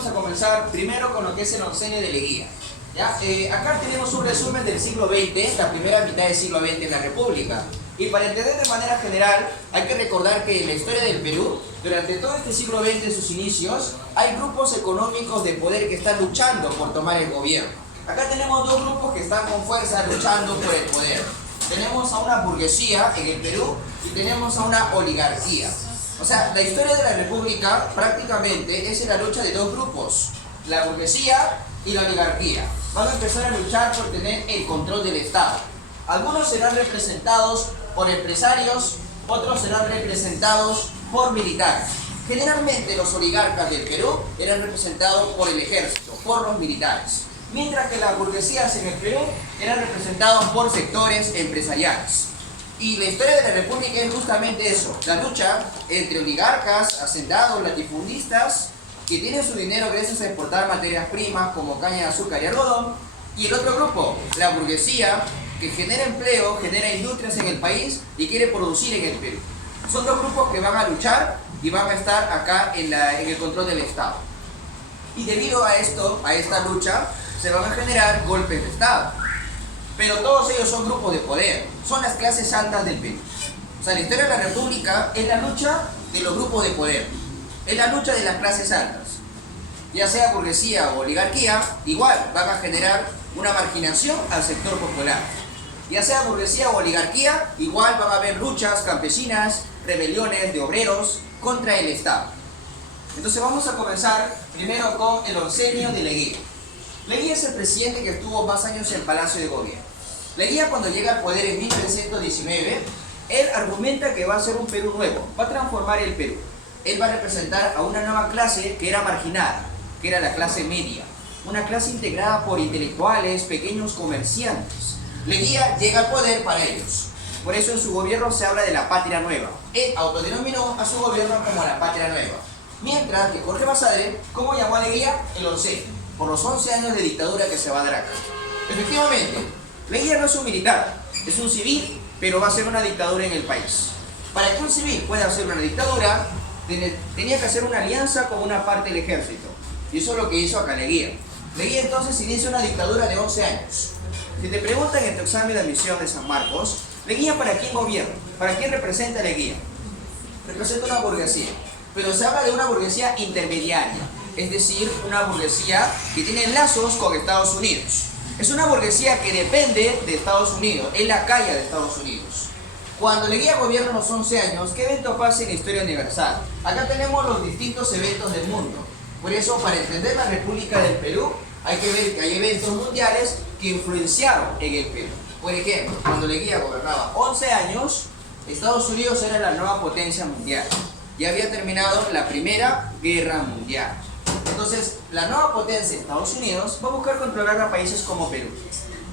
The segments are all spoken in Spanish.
vamos a comenzar primero con lo que es el oncenio de Leguía. ¿Ya? Acá tenemos un resumen del siglo XX, la primera mitad del siglo XX en la República. Y para entender de manera general, hay que recordar que en la historia del Perú, durante todo este siglo XX, en sus inicios, hay grupos económicos de poder que están luchando por tomar el gobierno. Acá tenemos dos grupos que están con fuerza luchando por el poder. Tenemos a una burguesía en el Perú y tenemos a una oligarquía. O sea, la historia de la República prácticamente es en la lucha de dos grupos, la burguesía y la oligarquía. Van a empezar a luchar por tener el control del Estado. Algunos serán representados por empresarios, otros serán representados por militares. Generalmente los oligarcas del Perú eran representados por el ejército, por los militares, mientras que las burguesías en el Perú eran representados por sectores empresariales. Y la historia de la República es justamente eso, la lucha entre oligarcas, hacendados, latifundistas, que tienen su dinero gracias a exportar materias primas como caña de azúcar y algodón, y el otro grupo, la burguesía, que genera empleo, genera industrias en el país y quiere producir en el Perú. Son dos grupos que van a luchar y van a estar acá en el control del Estado. Y debido a esto, a esta lucha, se van a generar golpes de Estado. Pero todos ellos son grupos de poder, son las clases altas del Perú. O sea, la historia de la República es la lucha de los grupos de poder, es la lucha de las clases altas. Ya sea burguesía o oligarquía, igual van a generar una marginación al sector popular. Ya sea burguesía o oligarquía, igual van a haber luchas campesinas, rebeliones de obreros contra el Estado. Entonces vamos a comenzar primero con el oncenio de Leguía. Leguía es el presidente que estuvo más años en el Palacio de Gobierno. Leguía, cuando llega al poder en 1919, él argumenta que va a hacer un Perú nuevo, va a transformar el Perú. Él va a representar a una nueva clase que era marginada, que era la clase media, una clase integrada por intelectuales, pequeños comerciantes. Leguía llega al poder para ellos. Por eso en su gobierno se habla de la patria nueva. Él autodenominó a su gobierno como la patria nueva. Mientras que Jorge Basadre, ¿cómo llamó a Leguía? El oncenio, por los 11 años de dictadura que se va a dar acá. Efectivamente, Leguía no es un militar, es un civil, pero va a ser una dictadura en el país. Para que un civil pueda hacer una dictadura, tenía que hacer una alianza con una parte del ejército. Y eso es lo que hizo acá Leguía. Leguía entonces inicia una dictadura de 11 años. Si te preguntan en tu examen de admisión de San Marcos, ¿Leguía para quién gobierna? ¿Para quién representa Leguía? Representa una burguesía, pero se habla de una burguesía intermediaria, es decir, una burguesía que tiene lazos con Estados Unidos. Es una burguesía que depende de Estados Unidos, es la calle de Estados Unidos. Cuando Leguía gobierna los 11 años, ¿qué evento pasa en la historia universal? Acá tenemos los distintos eventos del mundo. Por eso, para entender la República del Perú, hay que ver que hay eventos mundiales que influenciaron en el Perú. Por ejemplo, cuando Leguía gobernaba 11 años, Estados Unidos era la nueva potencia mundial. Ya había terminado la Primera Guerra Mundial. Entonces, la nueva potencia, Estados Unidos, va a buscar controlar a países como Perú.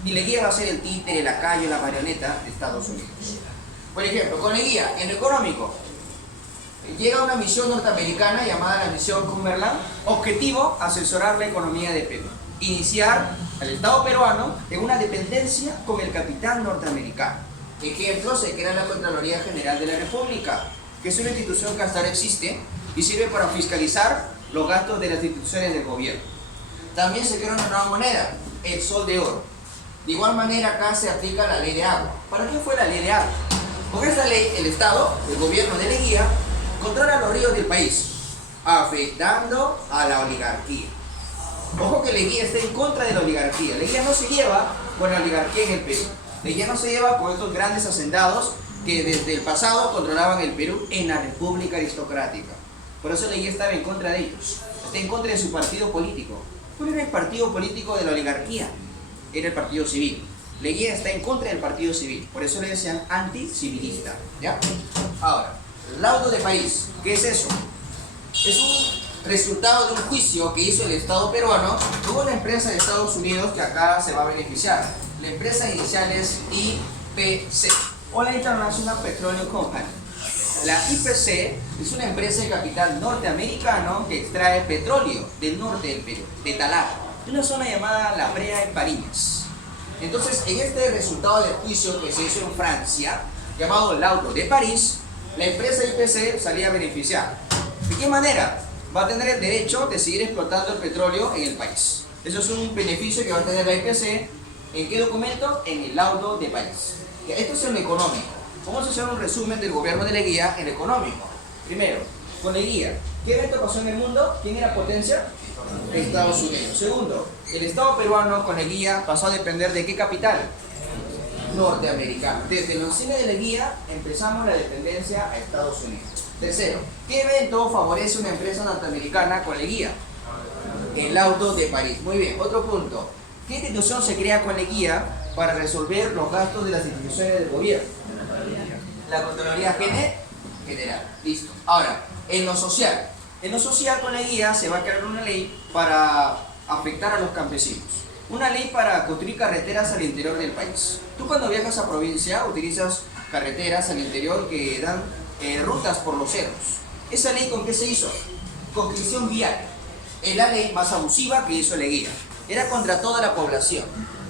Y Leguía va a ser el títere, el lacayo, la marioneta de Estados Unidos. Por ejemplo, con Leguía, en lo económico, llega una misión norteamericana llamada la misión Cumberland, objetivo, asesorar la economía de Perú. Iniciar al Estado peruano en una dependencia con el capital norteamericano. Ejemplo, se crea la Contraloría General de la República, que es una institución que hasta ahora existe y sirve para fiscalizar los gastos de las instituciones del gobierno. También se crea una nueva moneda, el sol de oro. De igual manera acá se aplica la ley de agua. ¿Para qué fue la ley de agua? Con esta ley, el Estado, el gobierno de Leguía, controla los ríos del país, afectando a la oligarquía. Ojo que Leguía está en contra de la oligarquía. Leguía no se lleva con la oligarquía en el Perú. Leguía no se lleva con estos grandes hacendados que desde el pasado controlaban el Perú en la República Aristocrática. Por eso Leguía estaba en contra de ellos. Está en contra de su partido político. ¿Cuál era el partido político de la oligarquía? Era el Partido Civil. Leguía está en contra del Partido Civil. Por eso le decían anticivilista. ¿Ya? Ahora, laudo de París. ¿Qué es eso? Es un resultado de un juicio que hizo el Estado peruano con una empresa de Estados Unidos que acá se va a beneficiar. La empresa inicial es IPC, o la International Petroleum Company. La IPC es una empresa de capital norteamericano que extrae petróleo del norte del Perú, de Talara, de una zona llamada La Brea de Pariñas. Entonces, en este resultado del juicio que se hizo en Francia, llamado laudo de París, la empresa IPC salía a beneficiar. ¿De qué manera? va a tener el derecho de seguir explotando el petróleo en el país. Eso es un beneficio que va a tener la EPC. ¿En qué documento? En el laudo de país. Esto es en lo económico. Vamos a hacer un resumen del gobierno de Leguía en lo económico. Primero, con Leguía, ¿qué evento pasó en el mundo? ¿Quién era potencia? Estados Unidos. Segundo, el Estado peruano con Leguía pasó a depender de qué capital? Norteamericano. Desde los cines de Leguía empezamos la dependencia a Estados Unidos. Tercero, ¿qué evento favorece una empresa norteamericana con Leguía? El auto de París. Muy bien, otro punto. ¿Qué institución se crea con Leguía para resolver los gastos de las instituciones del gobierno? La Contraloría General. Listo. Ahora, en lo social. En lo social con Leguía se va a crear una ley para afectar a los campesinos. Una ley para construir carreteras al interior del país. Tú cuando viajas a provincia utilizas carreteras al interior que dan rutas por los cerros. ¿Esa ley con qué se hizo? Conscripción vial. Es la ley más abusiva que hizo Leguía. Era contra toda la población.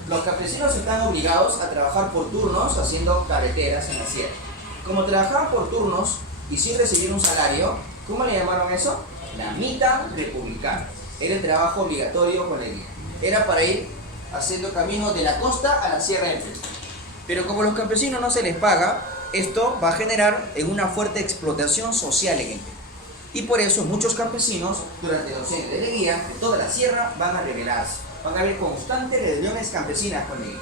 Los campesinos están obligados a trabajar por turnos haciendo carreteras en la sierra. Como trabajaban por turnos y sin recibir un salario, ¿cómo le llamaron eso? La mitad republicana. Era el trabajo obligatorio con Leguía. Era para ir haciendo caminos de la costa a la sierra del Perú. Pero como a los campesinos no se les paga, esto va a generar en una fuerte explotación social en el Perú. Y por eso muchos campesinos, durante los años de Leguía, de toda la sierra, van a rebelarse. Van a haber constantes rebeliones campesinas con Leguía.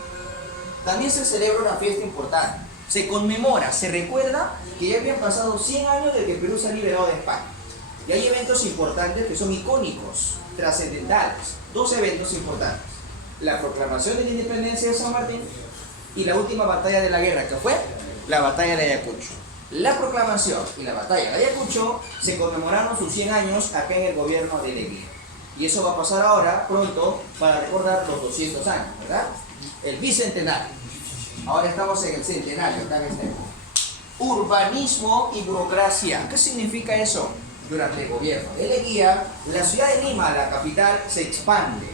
También se celebra una fiesta importante. Se conmemora, se recuerda que ya habían pasado 100 años desde que el Perú se ha liberado de España. Y hay eventos importantes que son icónicos, trascendentales. Dos eventos importantes. La proclamación de la independencia de San Martín y la última batalla de la guerra, que fue la batalla de Ayacucho. La proclamación y la batalla de Ayacucho se conmemoraron sus 100 años acá en el gobierno de Leguía. Y eso va a pasar ahora, pronto, para recordar los 200 años, ¿verdad? El bicentenario. Ahora estamos en el centenario, acá en este. Urbanismo y burocracia. ¿Qué significa eso? Durante el gobierno de Leguía, la ciudad de Lima, la capital, se expande.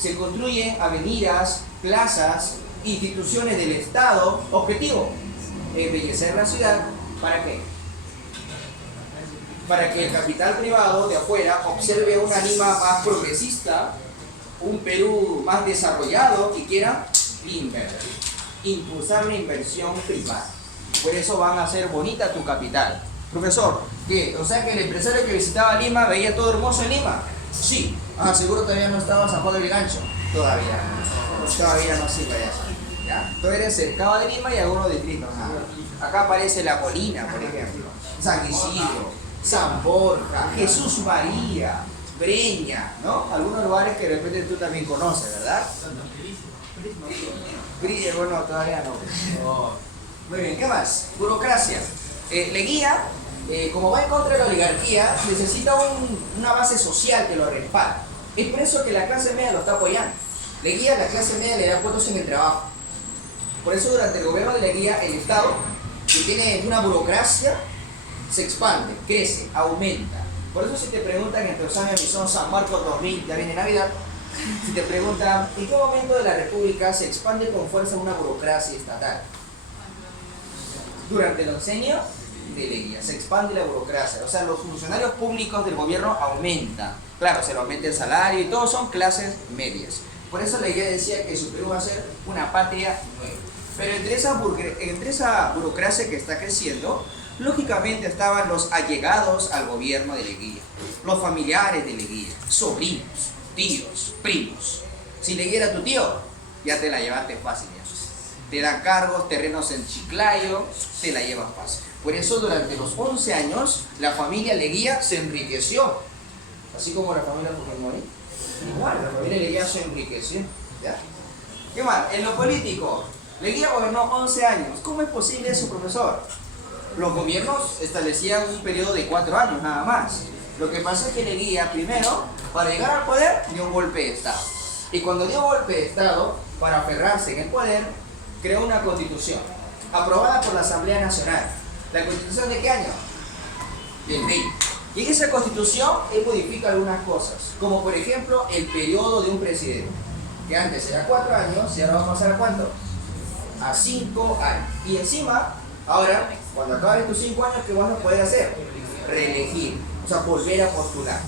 Se construyen avenidas, plazas, instituciones del Estado. Objetivo, embellecer la ciudad. ¿Para qué? Para que el capital privado de afuera observe una Lima más progresista, un Perú más desarrollado y quiera invertir, impulsar la inversión privada. Por eso van a hacer bonita tu capital. Profesor, ¿qué? O sea que el empresario que visitaba Lima veía todo hermoso en Lima. Sí. Ah, seguro todavía no estaba San Juan del Gancho. Todavía no sirve eso. ¿Ya? Tú eres cercado de Lima y algunos distritos. Acá aparece La Colina, por ejemplo, San Isidro, San Borja, Jesús María, Breña, ¿no? Algunos lugares que de repente tú también conoces, ¿verdad? Bueno, todavía no. Muy bien, ¿qué más? Burocracia. Leguía, como va en contra de la oligarquía, necesita una base social que lo respalde. Es por eso que la clase media lo está apoyando. Leguía, la clase media le da puestos en el trabajo. Por eso durante el gobierno de Leguía, el Estado, que tiene una burocracia, se expande, crece, aumenta. Por eso si te preguntan en tu examen Misión San Marcos 2000, ya viene Navidad, si te preguntan ¿en qué momento de la República se expande con fuerza una burocracia estatal? Durante el oncenio de Leguía se expande la burocracia, o sea, los funcionarios públicos del gobierno aumentan. Claro, se le aumenta el salario y todos son clases medias. Por eso Leguía decía que su Perú va a ser una patria nueva. Pero entre esa burocracia que está creciendo, lógicamente estaban los allegados al gobierno de Leguía, los familiares de Leguía, sobrinos, tíos, primos. Si Leguía era tu tío, ya te la llevaste fácil. Ya. Te dan cargos, terrenos en Chiclayo, te la llevas fácil. Por eso durante los 11 años la familia Leguía se enriqueció. Así como la familia Fujimori. Igual, la familia Leguía se enriqueció. ¿Ya? ¿Qué más? En lo político, Leguía gobernó 11 años. ¿Cómo es posible eso, profesor? Los gobiernos establecían un periodo de 4 años nada más. Lo que pasa es que Leguía, primero, para llegar al poder, dio un golpe de Estado. Y cuando dio golpe de Estado, para aferrarse en el poder, creó una constitución, aprobada por la Asamblea Nacional. ¿La constitución de qué año? Del 20. Y en esa constitución, él modifica algunas cosas, como por ejemplo, el periodo de un presidente, que antes era 4 años, y ahora vamos a pasar a ¿cuánto? A 5 años. Y encima, ahora, cuando acaben tus 5 años, ¿qué vas a poder hacer? Reelegir, o sea, volver a postular.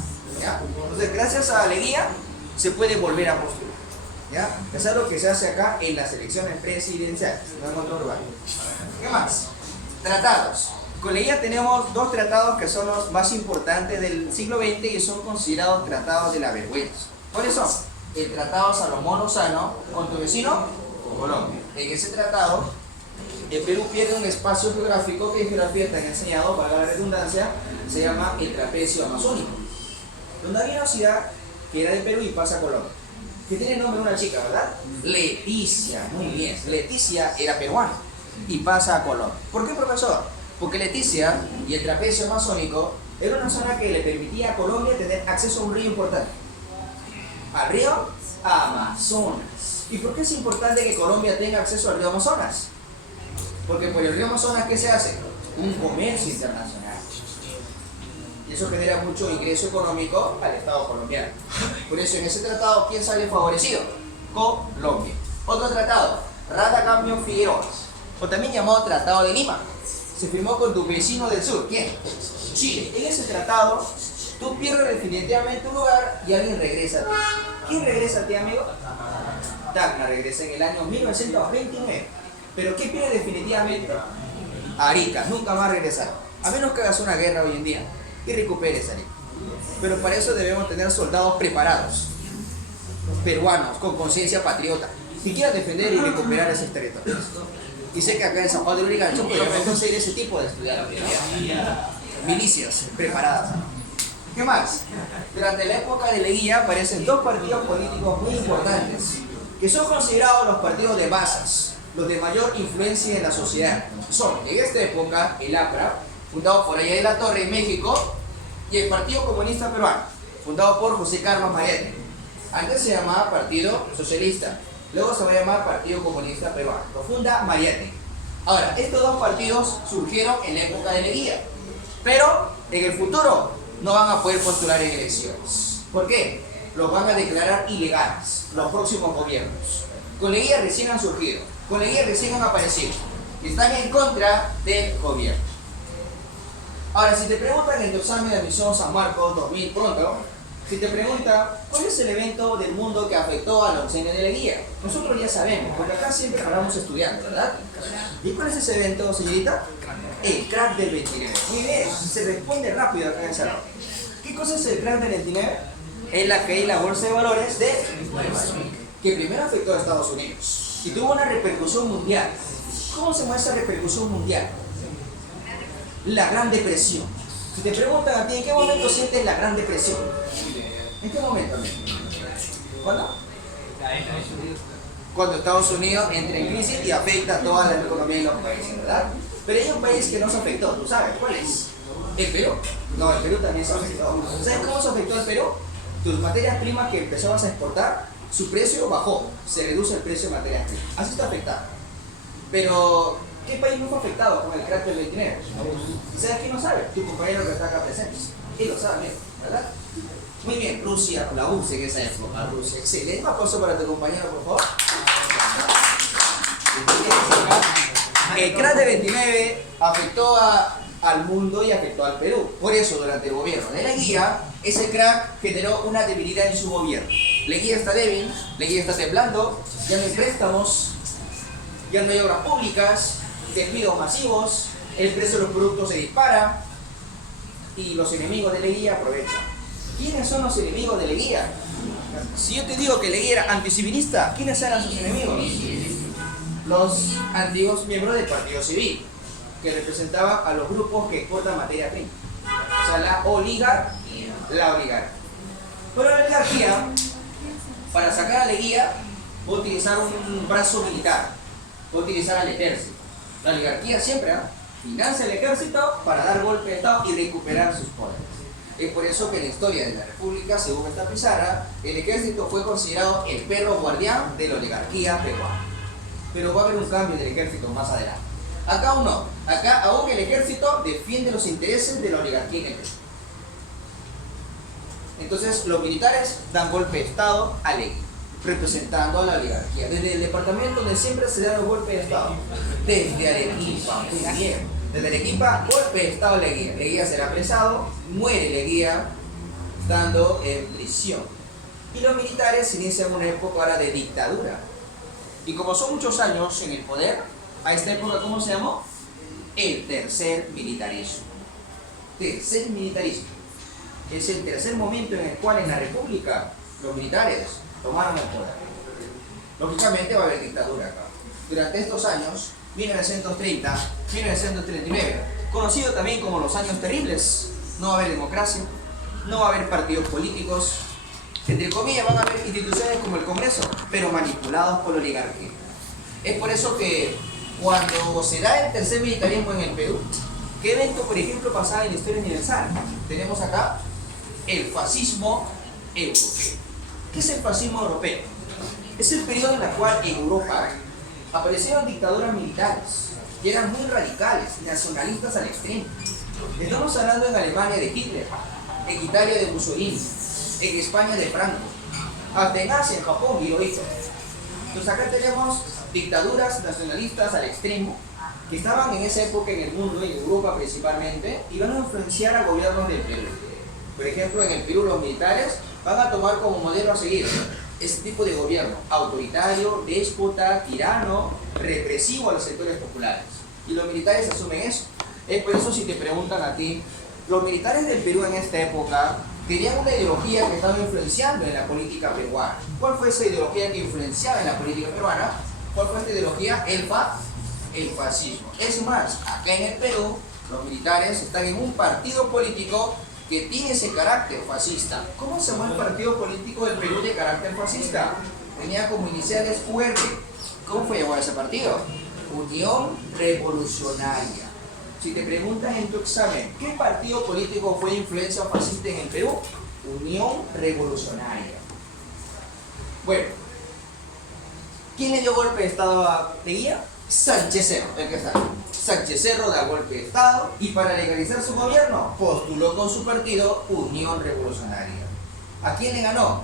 ¿ya? Entonces, gracias a Leguía se puede volver a postular, ¿ya? Es algo que se hace acá en las elecciones presidenciales, no en otro lugar. ¿Qué más? Tratados. Con Leguía tenemos dos tratados que son los más importantes del siglo XX y son considerados tratados de la vergüenza. ¿Cuáles son? El Tratado Salomón-Lozano con tu vecino Colombia. En ese tratado, el Perú pierde un espacio geográfico que en geografía te han enseñado, para la redundancia, se llama el trapecio amazónico, donde había una ciudad que era de Perú y pasa a Colombia, que tiene el nombre de una chica, ¿verdad? Leticia, muy bien. Leticia era peruana y pasa a Colombia. ¿Por qué, profesor? Porque Leticia y el trapecio amazónico era una zona que le permitía a Colombia tener acceso a un río importante, al río Amazonas. ¿Y por qué es importante que Colombia tenga acceso al río Amazonas? Porque por el río Amazonas, ¿qué se hace? Un comercio internacional. Y eso genera mucho ingreso económico al Estado colombiano. Por eso en ese tratado, ¿quién sale favorecido? Colombia. Otro tratado, Rada Cambio Figueroa, o también llamado Tratado de Lima. Se firmó con tu vecino del sur. ¿Quién? Chile. En ese tratado, tú pierdes definitivamente un lugar y alguien regresa a ti. ¿Quién regresa a ti, amigo? Tacna regresa en el año 1929. ¿Pero qué pierde definitivamente? Arica. Nunca más regresar. A menos que hagas una guerra hoy en día y recuperes Arica. Pero para eso debemos tener soldados preparados, peruanos, con conciencia patriota, que quieran defender y recuperar esos territorios. Y sé que acá en San Juan de Lurigancho podríamos conseguir ese tipo de estudiantes, ¿no? Milicias preparadas. ¿Qué más? Durante la época de Leguía aparecen dos partidos políticos muy importantes, que son considerados los partidos de masas, los de mayor influencia en la sociedad. Son, en esta época, el APRA, fundado por Allá de la Torre en México, y el Partido Comunista Peruano, fundado por José Carlos Mariette. Antes se llamaba Partido Socialista, luego se va a llamar Partido Comunista Peruano. Lo funda Mariette. Ahora, estos dos partidos surgieron en la época de Leguía, pero en el futuro no van a poder postular en elecciones. ¿Por qué? Los van a declarar ilegales los próximos gobiernos. Con Leguía recién han surgido, con Leguía recién han aparecido, y están en contra del gobierno. Ahora, si te preguntan en tu examen de admisión San Marcos 2000 pronto, si te preguntan cuál es el evento del mundo que afectó a los onceños de Leguía, nosotros ya sabemos, porque acá siempre hablamos estudiando, ¿verdad? ¿Y cuál es ese evento, señorita? El crack del 29. Muy bien, se responde rápido acá en el salón. ¿Qué cosa es el crack del 29? Es la caída de la bolsa de valores de Nueva York, que primero afectó a Estados Unidos y tuvo una repercusión mundial. ¿Cómo se muestra esa repercusión mundial? La Gran Depresión. Si te preguntan a ti, ¿en qué momento sientes la Gran Depresión? ¿En qué momento, amigo? ¿Cuándo? Cuando Estados Unidos entra en crisis y afecta a toda la economía de los países, ¿verdad? Pero hay un país que no se afectó, ¿tú sabes? ¿Cuál es? ¿El Perú? No, el Perú también se afectó. ¿Sabes cómo se afectó el Perú? Tus materias primas que empezabas a exportar, su precio bajó, se reduce el precio de materias primas. Así está afectado. Pero, ¿qué país no fue afectado con el crack del 29? ¿Sabes quién no sabe? Tu compañero que está acá presente. Él lo sabe, ¿verdad? Muy bien, Rusia, la URSS en esa época, Rusia. Excelente. Un aplauso para tu compañero, por favor. El crack de 29 afectó al mundo y afectó al Perú. Por eso, durante el gobierno de Leguía, ese crack generó una debilidad en su gobierno. Leguía está débil, Leguía está temblando, ya no hay préstamos, ya no hay obras públicas, despidos masivos, el precio de los productos se dispara y los enemigos de Leguía aprovechan. ¿Quiénes son los enemigos de Leguía? Si yo te digo que Leguía era anticivilista, ¿quiénes eran sus enemigos? Los antiguos miembros del Partido Civil, que representaban a los grupos que exportan materia prima. O sea, la oligarquía. Pero la oligarquía, para sacar a Leguía, va a utilizar un brazo militar, va a utilizar al ejército. La oligarquía siempre financia al ejército para dar golpe de Estado y recuperar sus poderes. Es por eso que en la historia de la República, según esta pizarra, el ejército fue considerado el perro guardián de la oligarquía peruana. Pero va a haber un cambio del ejército más adelante. Acá aún no. Acá aún el ejército defiende los intereses de la oligarquía en el Perú. Entonces los militares dan golpe de Estado a Leguía, representando a la oligarquía. Desde el departamento donde siempre se dan los golpes de Estado. Desde Arequipa. Desde Arequipa, golpe de Estado a Leguía. Leguía será apresado, muere Leguía, estando en prisión. Y los militares inician una época ahora de dictadura. Y como son muchos años en el poder, a esta época, ¿cómo se llamó? El tercer militarismo. Tercer militarismo. Es el tercer momento en el cual en la República los militares tomaron el poder. Lógicamente va a haber dictadura acá. Durante estos años, 1930, 1939, conocido también como los años terribles, no va a haber democracia, no va a haber partidos políticos, entre comillas van a haber instituciones como el Congreso, pero manipulados por la oligarquía. Es por eso que cuando se da el tercer militarismo en el Perú, ¿qué evento, por ejemplo, pasaba en la historia universal? Tenemos acá el fascismo europeo. ¿Qué es el fascismo europeo? Es el periodo en el cual en Europa aparecieron dictaduras militares que eran muy radicales, nacionalistas al extremo. Estamos hablando en Alemania de Hitler, en Italia de Mussolini, en España de Franco, hasta en Asia, en Japón, Hirohito. Entonces acá tenemos dictaduras nacionalistas al extremo que estaban en esa época en el mundo, en Europa principalmente, y van a influenciar a gobiernos del Perú. Por ejemplo, en el Perú los militares van a tomar como modelo a seguir ese tipo de gobierno autoritario, déspota, tirano, represivo a los sectores populares. Y los militares asumen eso. Es por eso si te preguntan a ti, los militares del Perú en esta época tenían una ideología que estaba influenciando en la política peruana. ¿Cuál fue esa ideología que influenciaba en la política peruana? ¿Cuál fue esta ideología? El fascismo. Es más, acá en el Perú, los militares están en un partido político que tiene ese carácter fascista. ¿Cómo se llama el partido político del Perú de carácter fascista? Tenía como iniciales UR. ¿Cómo fue llamado ese partido? Unión Revolucionaria. Si te preguntan en tu examen, ¿qué partido político fue de influencia fascista en el Perú? Unión Revolucionaria. Bueno, ¿quién le dio golpe de Estado a Leguía? Sánchez Cerro, el que está. Sánchez Cerro da golpe de Estado y para legalizar su gobierno postuló con su partido Unión Revolucionaria. ¿A quién le ganó?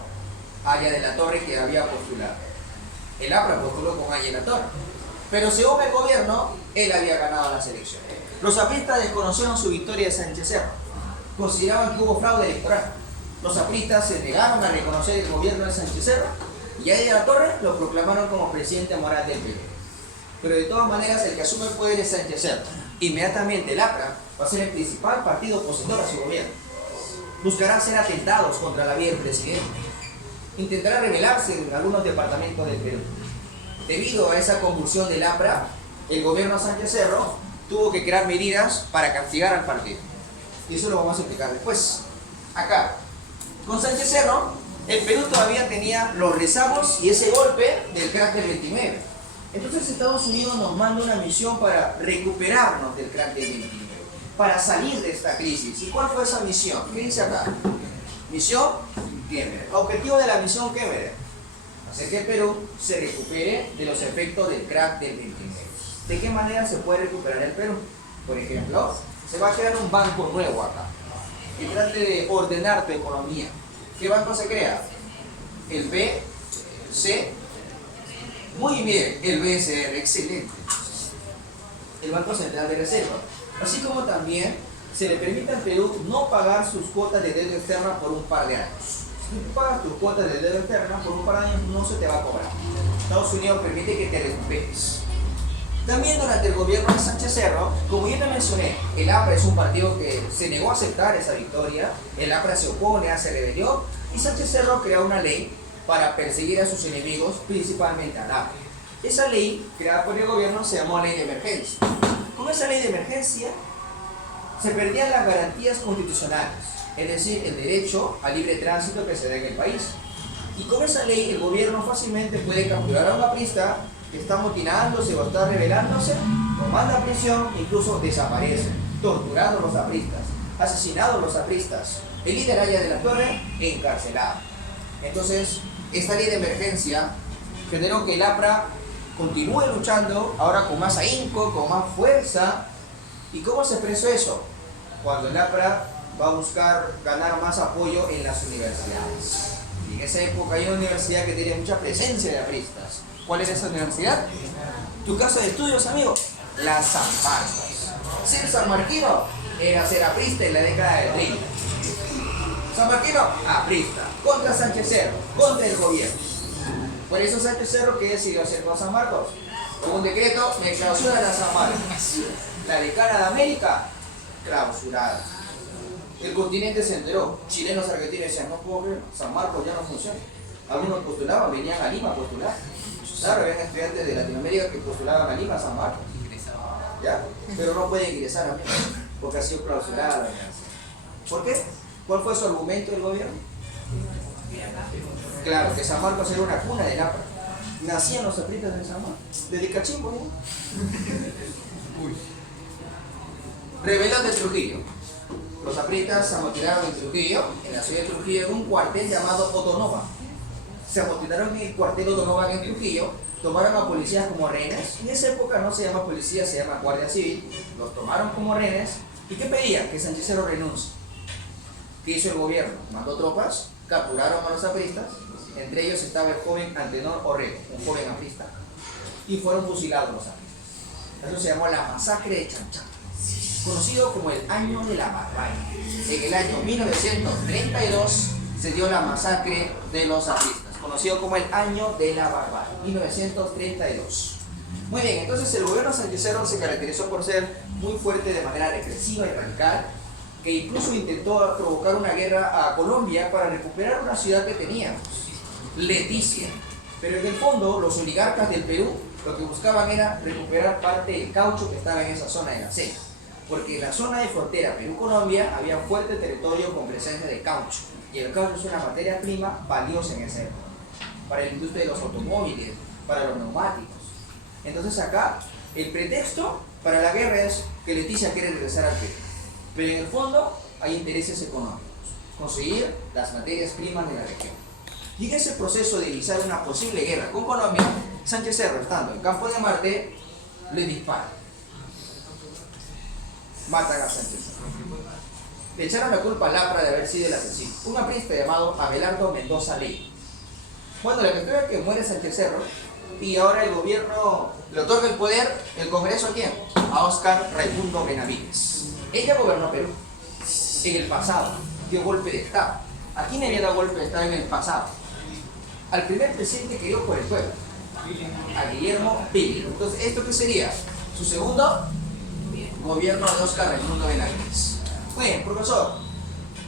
Aya de la Torre, que había postulado. El APRA postuló con Aya de la Torre. Pero según el gobierno, él había ganado las elecciones. Los apristas desconocieron su victoria de Sánchez Cerro. Consideraban que hubo fraude electoral. Los apristas se negaron a reconocer el gobierno de Sánchez Cerro y Aya de la Torre lo proclamaron como presidente moral del Perú. Pero de todas maneras el que asume el poder es Sánchez Cerro. Inmediatamente el APRA va a ser el principal partido opositor a su gobierno. Buscará hacer atentados contra la vida del presidente. Intentará rebelarse en algunos departamentos del Perú. Debido a esa convulsión del APRA, el gobierno de Sánchez Cerro tuvo que crear medidas para castigar al partido. Y eso lo vamos a explicar después. Acá, con Sánchez Cerro, el Perú todavía tenía los rezagos y ese golpe del crack del 29. Entonces Estados Unidos nos manda una misión para recuperarnos del crack del 29, para salir de esta crisis. ¿Y cuál fue esa misión? ¿Qué dice acá? Misión Kemmerer. Objetivo de la misión Kemmerer: hacer que el Perú se recupere de los efectos del crack del 29. ¿De qué manera se puede recuperar el Perú? Por ejemplo, se va a crear un banco nuevo acá que trate de ordenar tu economía. ¿Qué banco se crea? El BC. Muy bien, el BCR, excelente. El Banco Central de Reserva. Así como también se le permite al Perú no pagar sus cuotas de deuda externa por un par de años. Si tú pagas tus cuotas de deuda externa por un par de años, no se te va a cobrar. Estados Unidos permite que te recuperes. También durante el gobierno de Sánchez Cerro, como ya te mencioné, el APRA es un partido que se negó a aceptar esa victoria, el APRA se opone, hace rebelión, y Sánchez Cerro crea una ley para perseguir a sus enemigos, principalmente al APRA. Esa ley, creada por el gobierno, se llamó Ley de Emergencia. Con esa ley de emergencia se perdían las garantías constitucionales, es decir, el derecho al libre tránsito que se da en el país. Y con esa ley el gobierno fácilmente puede capturar a un aprista que está motinándose o está rebelándose, lo manda a prisión, incluso desaparece, torturados los apristas, asesinados los apristas, el líder Aya de la Torre encarcelado. Entonces, esta ley de emergencia generó que el APRA continúe luchando, ahora con más ahínco, con más fuerza. ¿Y cómo se expresó eso? Cuando el APRA va a buscar ganar más apoyo en las universidades. Y en esa época hay una universidad que tiene mucha presencia de apristas. ¿Cuál es esa universidad? Tu casa de estudios, amigos. La San Marcos. Ser sanmarquino era ser aprista en la década del 30. San Marquino, aprista. Contra Sánchez Cerro, contra el gobierno. Por eso Sánchez Cerro, ¿qué decidió hacer con San Marcos? Con un decreto, me clausura la San Marcos. La decana de América, clausurada. El continente se enteró. Chilenos, argentinos decían, no puedo creer, San Marcos ya no funciona. Algunos postulaban, venían a Lima a postular. Claro, habían estudiantes de Latinoamérica que postulaban a Lima, a San Marcos. ¿Ya? Pero no pueden ingresar a México, porque ha sido clausurada. ¿Por qué? ¿Cuál fue su argumento del gobierno? Claro, que San Marcos era una cuna de lámpara. Nacían los apritas de San Marcos. Desde Cachimbo, ¿no? Rebelión de Trujillo. Los apritas se amotinaron en Trujillo, en la ciudad de Trujillo, en un cuartel llamado Otonova. Se amotinaron en el cuartel Otonova en Trujillo, tomaron a policías como rehenes. En esa época no se llama policía, se llama guardia civil. Los tomaron como rehenes. ¿Y qué pedían? Que Sánchez Cerro renuncie. ¿Qué hizo el gobierno? Mandó tropas, capturaron a los apristas. Entre ellos estaba el joven Antenor Orrego, un joven aprista. Y fueron fusilados los apristas. Eso se llamó la masacre de Chanchán, conocido como el año de la barbarie. En el año 1932 se dio la masacre de los apristas, conocido como el año de la barbarie, 1932. Muy bien, entonces el gobierno sanchezero se caracterizó por ser muy fuerte de manera represiva y radical, que incluso intentó provocar una guerra a Colombia para recuperar una ciudad que teníamos, Leticia. Pero en el fondo, los oligarcas del Perú lo que buscaban era recuperar parte del caucho que estaba en esa zona de la selva. Porque en la zona de frontera Perú-Colombia había un fuerte territorio con presencia de caucho. Y el caucho es una materia prima valiosa en esa época, para la industria de los automóviles, para los neumáticos. Entonces acá, el pretexto para la guerra es que Leticia quiere regresar al Perú. Pero en el fondo hay intereses económicos, conseguir las materias primas de la región. Y en ese proceso de iniciar una posible guerra con Colombia, Sánchez Cerro, estando en Campo de Marte, le dispara. Matan a Sánchez Cerro. Le echaron la culpa a Lapra de haber sido el asesino. Un aprista llamado Abelardo Mendoza Ley. Bueno, la cuestión es que muere Sánchez Cerro y ahora el gobierno le otorga el poder, el Congreso, ¿a quién? A Óscar Raimundo Benavides. Ella gobernó Perú en el pasado, dio golpe de Estado. ¿A quién había dado golpe de Estado en el pasado? Al primer presidente que dio por el pueblo, a Guillermo Pílilo. Entonces, ¿esto qué sería? Su segundo gobierno de Óscar Raimundo Benavides. Muy bien, profesor.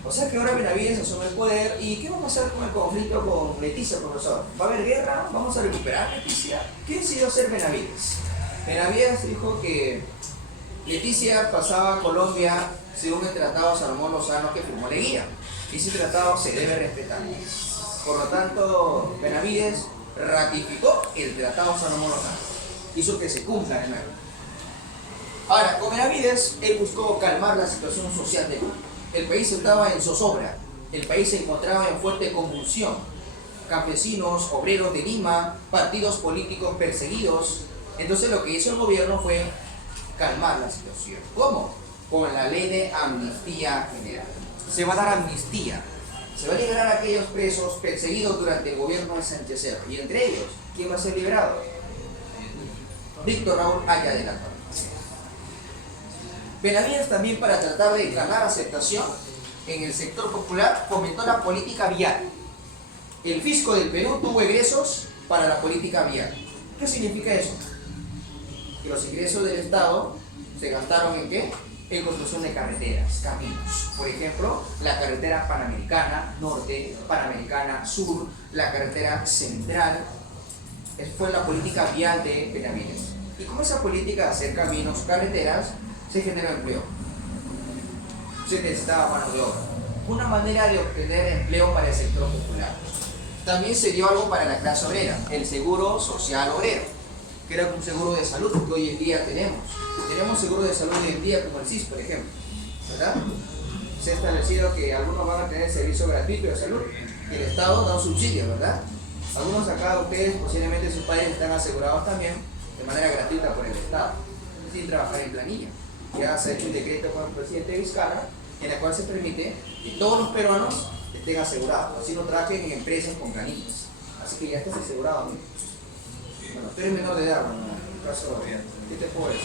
O sea que ahora Benavides asume el poder. ¿Y qué vamos a hacer con el conflicto con Leticia, profesor? ¿Va a haber guerra? ¿Vamos a recuperar Leticia? ¿Qué decidió hacer Benavides? Benavides dijo que Leticia pasaba a Colombia según el Tratado Salomón Lozano que firmó Leguía. Y ese tratado se debe respetar. Por lo tanto, Benavides ratificó el Tratado Salomón Lozano. Hizo que se cumpla de nuevo. Ahora, con Benavides, él buscó calmar la situación social de Perú. El país estaba en zozobra. El país se encontraba en fuerte convulsión. Campesinos, obreros de Lima, partidos políticos perseguidos. Entonces lo que hizo el gobierno fue calmar la situación. ¿Cómo? Con la ley de amnistía general. Se va a dar amnistía. Se va a liberar a aquellos presos perseguidos durante el gobierno de Sánchez Cerro. Y entre ellos, ¿quién va a ser liberado? Víctor Raúl Haya de la Torre. Benavides también, para tratar de ganar aceptación en el sector popular, fomentó la política vial. El fisco del Perú tuvo egresos para la política vial. ¿Qué significa eso? Que los ingresos del Estado se gastaron ¿en qué? En construcción de carreteras, caminos. Por ejemplo, la carretera Panamericana Norte, Panamericana Sur, la carretera Central. Esa fue la política vial de Benavides. Y con esa política de hacer caminos, carreteras, se generó empleo. Se necesitaba mano de obra. Una manera de obtener empleo para el sector popular. También se dio algo para la clase obrera, el seguro social obrero, que era un seguro de salud que hoy en día tenemos. Tenemos seguro de salud hoy en día como el CIS, por ejemplo, ¿verdad? Se ha establecido que algunos van a tener servicio gratuito de salud y el Estado da un subsidio, ¿verdad? Algunos acá de ustedes, posiblemente sus padres están asegurados también de manera gratuita por el Estado, sin trabajar en planilla. Ya se ha hecho un decreto con el presidente Vizcarra en el cual se permite que todos los peruanos estén asegurados, así no trabajen en empresas con planillas. Así que ya estás asegurado, ¿no? Bueno, tú eres menor de edad, ¿no? En caso, ¿qué te puedo decir?